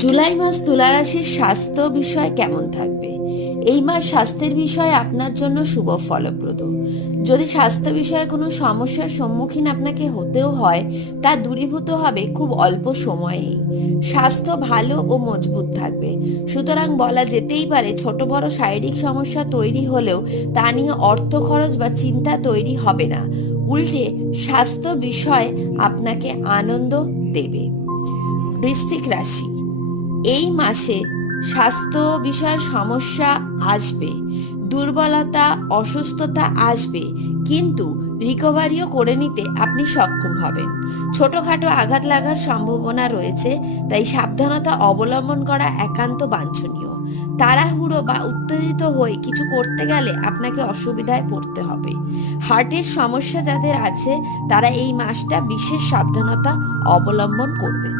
জুলাই মাস তুলা রাশির স্বাস্থ্য বিষয় কেমন থাকবে? এই মাস স্বাস্থ্যের বিষয়ে আপনার জন্য শুভ ফলপ্রদ। যদি স্বাস্থ্য বিষয়ে কোনো সমস্যার সম্মুখীন আপনাকে হতেও হয়, তা দূরীভূত হবে খুব অল্প সময়েই। স্বাস্থ্য ভালো ও মজবুত থাকবে, সুতরাং বলা যেতেই পারে ছোট বড় শারীরিক সমস্যা তৈরি হলেও তা নিয়ে অর্থ খরচ বা চিন্তা তৈরি হবে না। উল্টে স্বাস্থ্য বিষয় আপনাকে আনন্দ দেবে। বৃশ্চিক রাশি, এই মাসে স্বাস্থ্য বিষয়ের সমস্যা আসবে, দুর্বলতা অসুস্থতা আসবে, কিন্তু রিকভারিও করে নিতে আপনি সক্ষম হবেন। ছোটখাটো আঘাত লাগার সম্ভাবনা রয়েছে, তাই সাবধানতা অবলম্বন করা একান্ত বাঞ্ছনীয়। তাড়াহুড়ো বা উত্তেজিত হয়ে কিছু করতে গেলে আপনাকে অসুবিধায় পড়তে হবে। হার্টের সমস্যা যাদের আছে তারা এই মাসটা বিশেষ সাবধানতা অবলম্বন করবেন।